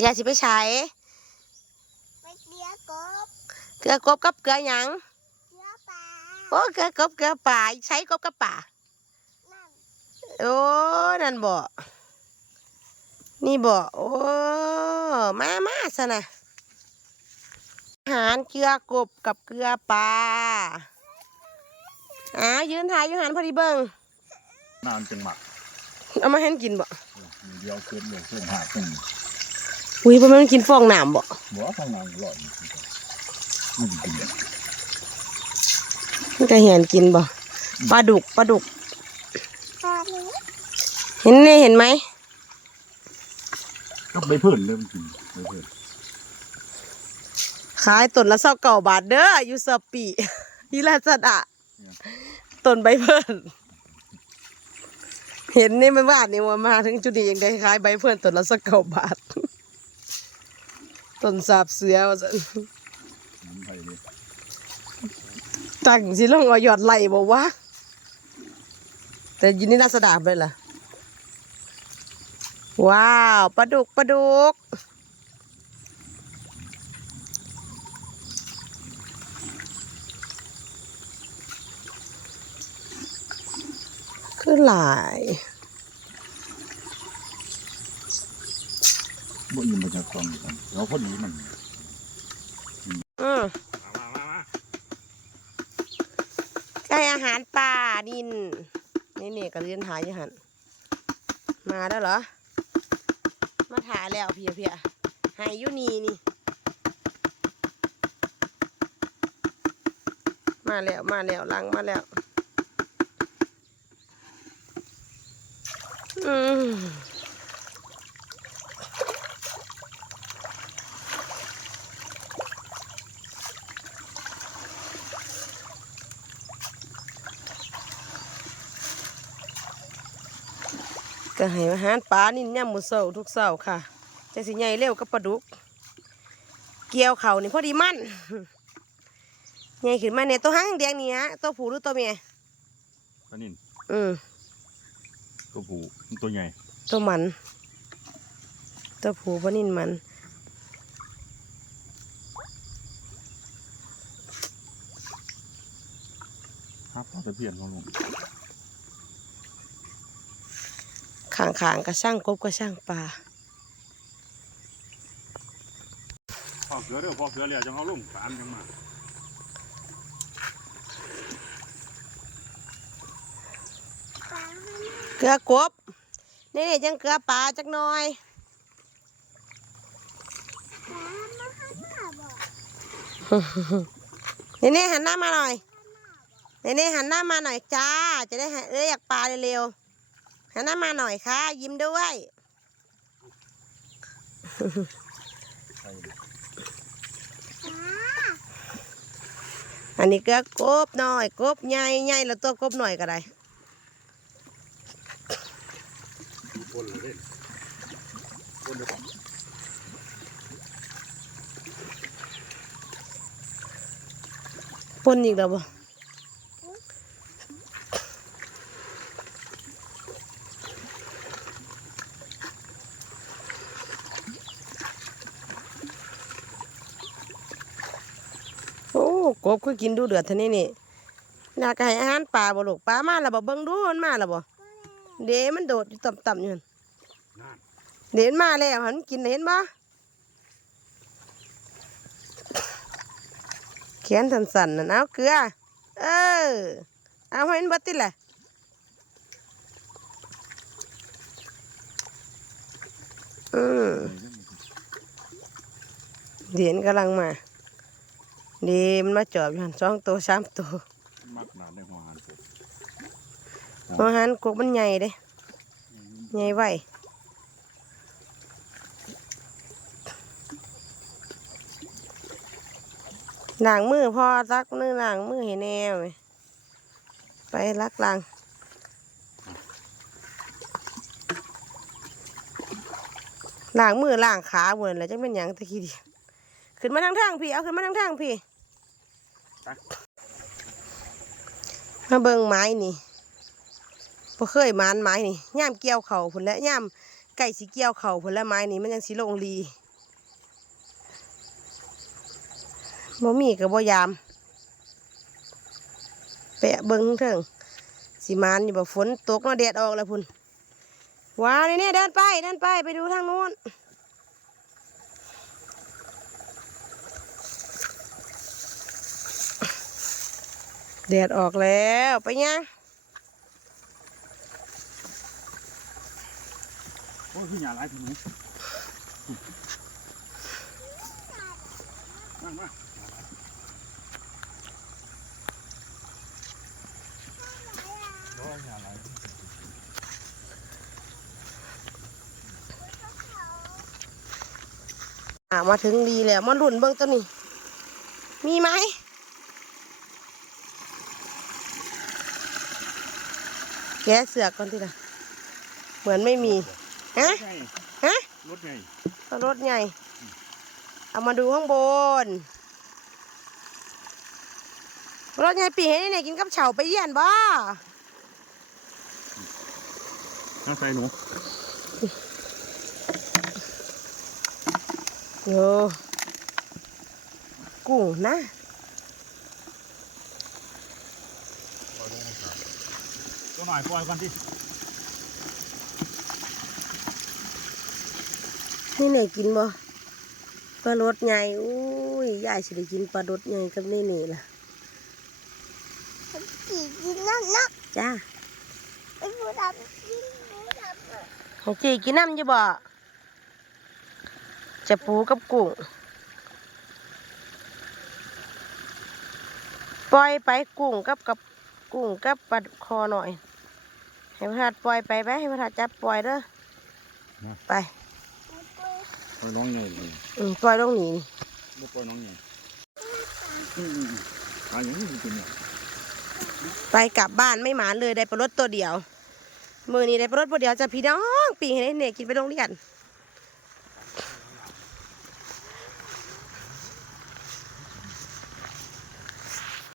ยายสิไปใช้ไปเลี้ยกบเกลือกบกับเกลือหยังเลี้ยปลาโอ้เกลือกบเกลือป่าใช้กบกับป่านั่นโอ้นั่นบ่นี่บ่โอ้มามาซะนะอาหารเกลือกบกับเกลือปลาอ่ายืนถ่ายอยู่หันพอดีเบิ่งนานจังหมักเอามาให้มันกินบ่มีเดียวเกินเลยเพิ่มหาขึ้น อุ้ยบ่แม่นมันกินฟองน้ำบ่หัวข้างในหล่อนมันกินมันก็เห็นกินบ่ปลาดุกปลาดุกปลานี้เห็นนี่เห็นไหมก็ไปเพิ่นเริ่มกินไปเพิ่นขายต้นละเศร้าเก่าบาทเด้ออยู่สปียีราชดะต้นใบเพิ่นเห็นนี่มันว่านี่ว่ามาถึงจุดนี้ยังได้ขายใบเพิ่นต้นละเศร้าเก่าบาท ต้นสาบเสือว่าซั่นน้ำไทยเลยตั้งสิลงเอายอดไหลบ่วะแต่ยินนี่น่าสะดาบเลยล่ะ ว้าวปลาดุกปลาดุกคือหลาย บ่ยินมาจากความกันเราพอดีมันอืมมามามาใช่อาหารป่าดิน นี่เนี่ก็เรียนหาอยู่หันมาแล้วเหรอ มาถ่ายแล้วเพียเพียหายอยู่นี่นี่ มาแล้วมาแล้วลังมาแล้ว อืม ก็ให้อาหารปลานี่ย่ำมือเสาทุกเสาร์ค่ะจะสิใหญ่เร็วกับปลาดุก เกี่ยวเขานี่พอดีมันใหญ่ขึ้นมาเนี่ยตัวหางแดงนี่ฮะตัวผู้หรือตัวเมียปลานินอืมตัวผู้มันตัวใหญ่ตัวมัน ตัวผู้ปลานินมันครับปลาตะเพียนของลุง ขางขางๆก็ช่างกบก็ช่างปลาพอเสือเด้อพอเสือแล้วจังเอาลงสามจังมาปลาเกลือกบนี่นี่จังเกลือปลาจักหน่อยปลามาข้าบอกนี่นี่หันหน้ามาหน่อยนี่นี่หันหน้ามาหน่อยจ้า จะได้หาเอ้ยอยากปลาเร็วๆ หันหน้ามาหน่อยค่ะ ยิ้มด้วย อันนี้เกลือกบหน่อย กบใหญ่ใหญ่แล้วตัวกบหน่อยก็ได้ดูคนเลยเด้คนเดียวก่อนปนอีกแล้วบ่ กบคือกินดูเดือดเท่านี้นี่อยากให้อาหารปลาบ่ลูกปลามาแล้วบ่เบิ่งดูมันมาแล้วบ่เดี๋ยวมันโดดอยู่ต่ำๆอยู่หั่นนั่นเดี๋ยวมันมาแล้วหันกินเห็นบ่แขนสั่นๆน่ะเอาเกลือเออเอาให้มันเบดติแหละอืมเดี๋ยวมันกำลังมาเดียวมันมาจอบอยู่หันสองตัวสามตัวมักหนาในหัวหันเสร็จเพราะหันกกมันใหญ่เด้ใหญ่ไวหนังมือพอซักมือหนังมือเห็นแนวไหมไปลักลังล้างมือล้างขาหมดแล้วจังเป็นหยังตะกี้ดิขึ้นมาทางทางพี่ เอาขึ้นมาทางทางพี่ มาเบิ่งไม้นี่บ่เคยมานไม้นี่ย่ามเกี่ยวเข่าพุ่นแล้วย่ามไก่สีเกี่ยวเข่าผลและไม้นี่มันยังสีลงลีบ่มีกับบ่ยาม แปะเบิ้งเถิงสีมานอยู่บ่ฝนตกเนาะแดดออกแล้วพุ่นว้าวนี่เนี่ยเดินไปเดินไปไปดูทางโน้น แดดออกแล้วไปยังโอ้ยพี่หยาหลายพี่หนูมามาร้อยหยาหลายอะมาถึงดีแล้วมาลุ่นเบิ้งตัวนี้มีไหม แกะเสือกก่อนทีละเหมือนไม่มีฮะรถไงฮะรถไงเอารถใหญ่ เอามาดูข้างบน รถใหญ่ปีให้เนี่ยกินกับเฉาไปเยี่ยนบ่น่าใส่หนูโยกุ้งนะ ตัวหน่อยปล่อยก่อนที่นี่ไหนกินบ่ปลารสใหญ่อุ้ยยายสิได้กินปลารสใหญ่กับนี่นี่ล่ะกี่กินนั่นนะจ้าไอ้ผู้ดำกินผู้ดำอะของจีกินน้ำอยู่บ่จะปูกับกุ้งปล่อยไปกุ้งกับกับกุ้งกับปลาคอหน่อย ให้พระธาตุปล่อยไปไปให้พระธาตุจับปล่อยเด้อไปปล่อยน้องใหญ่เลยอืมปล่อยลงหนีไม่ปล่อยน้องใหญ่อืมอืมอืมตายอย่างนี้จริงๆเนี่ยไปกลับบ้านไม่หมานเลยได้ปลารสตัวเดียว มือนี้ได้ปลารสตัวเดียวจะพี่น้องปีให้ได้เนี่ยกินไปโรงเรียน